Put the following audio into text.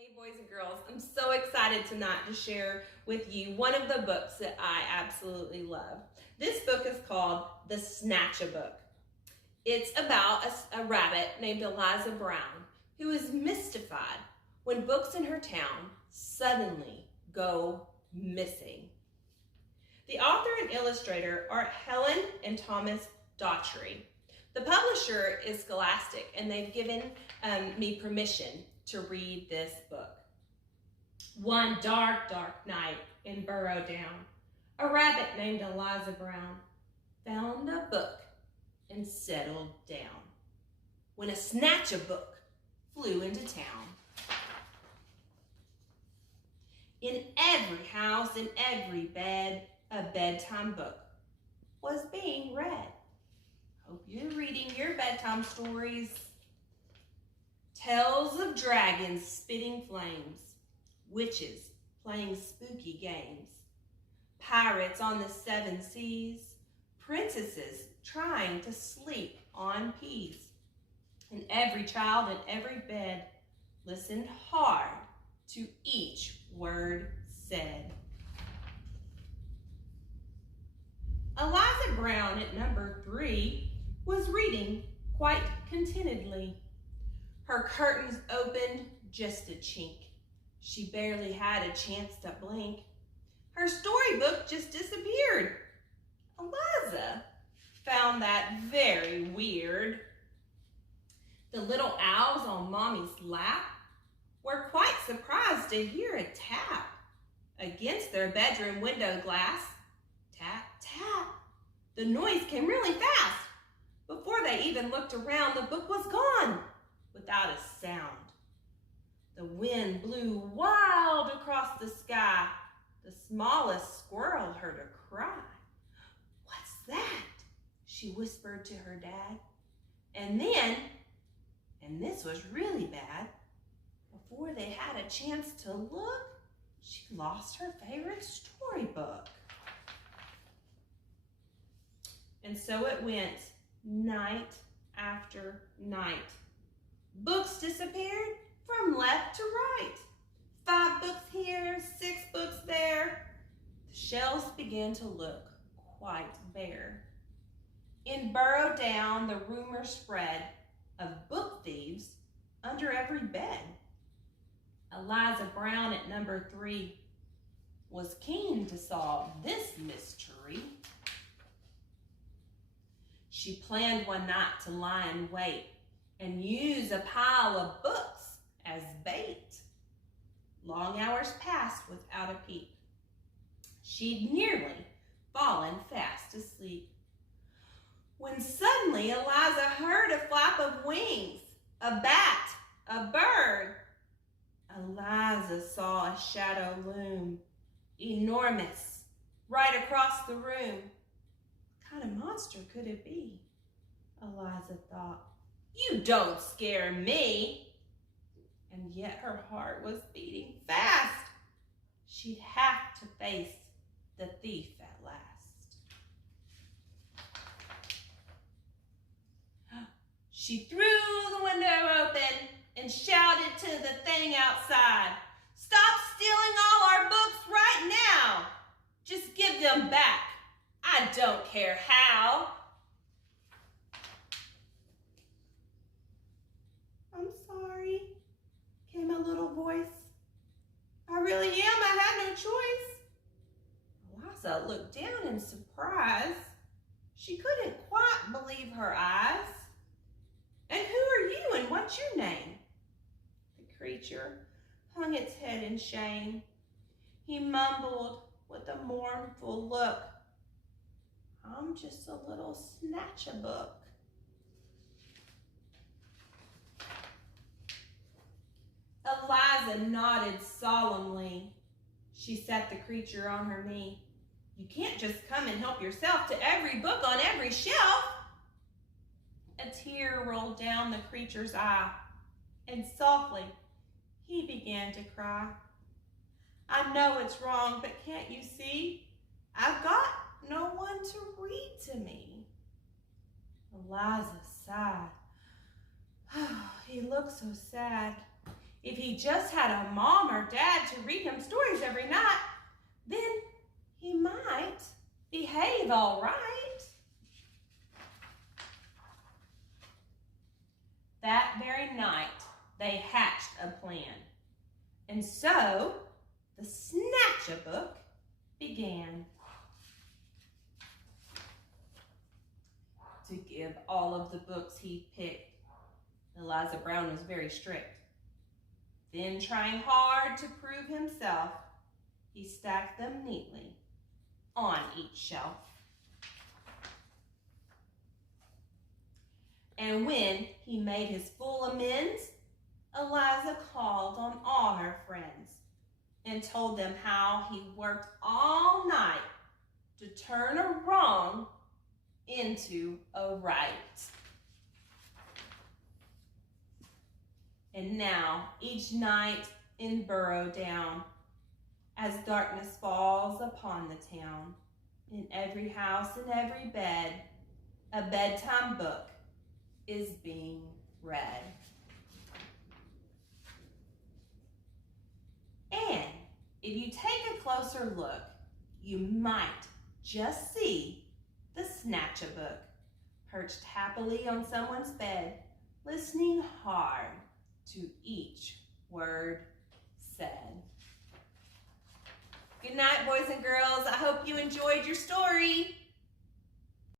Hey boys and girls, I'm so excited tonight to share with you one of the books that I absolutely love. This book is called The Snatchabook. It's about a rabbit named Eliza Brown who is mystified when books in her town suddenly go missing. The author and illustrator are Helen and Thomas Daughtry. The publisher is Scholastic, and they've given me permission to read this book. One dark, dark night in Burrow Down, a rabbit named Eliza Brown found a book and settled down when a Snatchabook flew into town. In every house, in every bed, a bedtime book was being read. Hope you're reading your bedtime stories. Tales of dragons spitting flames, witches playing spooky games, pirates on the seven seas, princesses trying to sleep on peas. And every child in every bed listened hard to each word said. Eliza Brown at number 3 was reading quite contentedly. Her curtains opened just a chink. She barely had a chance to blink. Her storybook just disappeared. Eliza found that very weird. The little owls on Mommy's lap were quite surprised to hear a tap against their bedroom window glass. Tap, tap. The noise came really fast. Before they even looked around, the book was gone without a sound. The wind blew wild across the sky. The smallest squirrel heard a cry. "What's that?" she whispered to her dad. And then, and this was really bad, before they had a chance to look, she lost her favorite storybook. And so it went, night after night. Books disappeared from left to right. 5 books here, 6 books there. The shelves began to look quite bare. In Burrow Down, the rumor spread of book thieves under every bed. Eliza Brown at number 3 was keen to solve this mystery. She planned one night to lie in wait and use a pile of books as bait. Long hours passed without a peep. She'd nearly fallen fast asleep when suddenly Eliza heard a flap of wings, a bat, a bird. Eliza saw a shadow loom, enormous, right across the room. What kind of monster could it be? Eliza thought. You don't scare me. And yet her heart was beating fast. She'd have to face the thief at last. She threw the window open and shouted to the thing outside, "Stop stealing all our books right now. Just give them back. I don't care how." "I'm sorry," came a little voice. "I really am. I had no choice." Eliza looked down in surprise. She couldn't quite believe her eyes. "And who are you and what's your name?" The creature hung its head in shame. He mumbled with a mournful look, "I'm just a little Snatchabook." Eliza nodded solemnly. She set the creature on her knee. "You can't just come and help yourself to every book on every shelf." A tear rolled down the creature's eye, and softly he began to cry. "I know it's wrong, but can't you see? I've got no one to read to me." Eliza sighed. "Oh, he looks so sad. If he just had a mom or dad to read him stories every night, then he might behave all right. That very night, they hatched a plan. And so, the Snatchabook began. To give all of the books he picked, Eliza Brown was very strict. Then, trying hard to prove himself, he stacked them neatly on each shelf. And when he made his full amends, Eliza called on all her friends and told them how he worked all night to turn a wrong into a right. And now, each night in Burrow Down, as darkness falls upon the town, in every house and every bed, a bedtime book is being read. And if you take a closer look, you might just see the Snatchabook perched happily on someone's bed, listening hard to each word said. Good night, boys and girls. I hope you enjoyed your story.